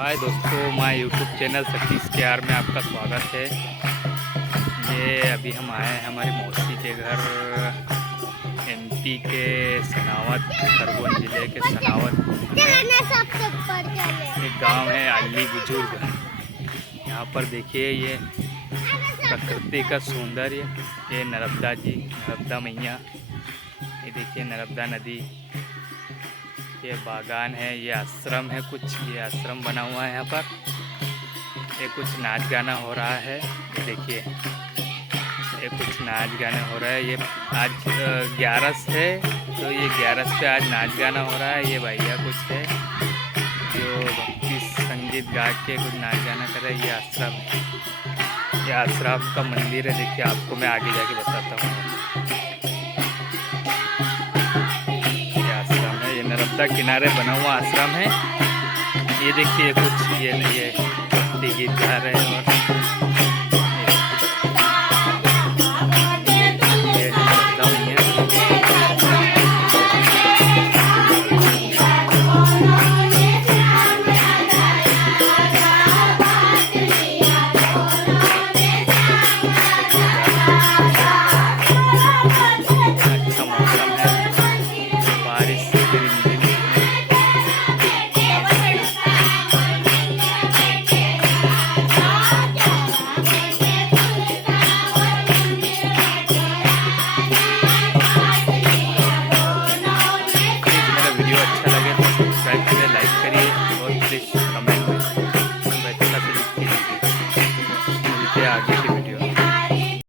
हाय दोस्तों, my YouTube channel Satish के are में आपका स्वागत है। ये अभी हम आए हैं हमारी मौसी के घर, एमपी के सनावत, खरगोन ज़िले के सनावत एक गांव है अली बुजुर्ग। यहाँ पर देखिए ये प्रकृति का सौंदर्य, ये नर्मदा जी, नर्मदा मैया, ये देखिए नर्मदा नदी, ये बागान है, ये आश्रम है कुछ, ये आश्रम बना हुआ है यहाँ पर। ये कुछ नाच गाना हो रहा है, ये देखिए ये कुछ नाच गाना हो रहा है। ये आज 11 है, तो ये 11 पे आज नाच गाना हो रहा है। ये भैया कुछ है जो भक्ति संगीत गा के कुछ नाच गाना कर रहा है। ये आश्रम है, ये आश्रम का मंदिर है। देखिए आपको मैं आगे जाके बताता हूँ। नर्मदा किनारे बना हुआ आश्रम है। ये देखिए कुछ ये भक्ति गीत गा रहे हैं और अच्छा मौसम है, बारिश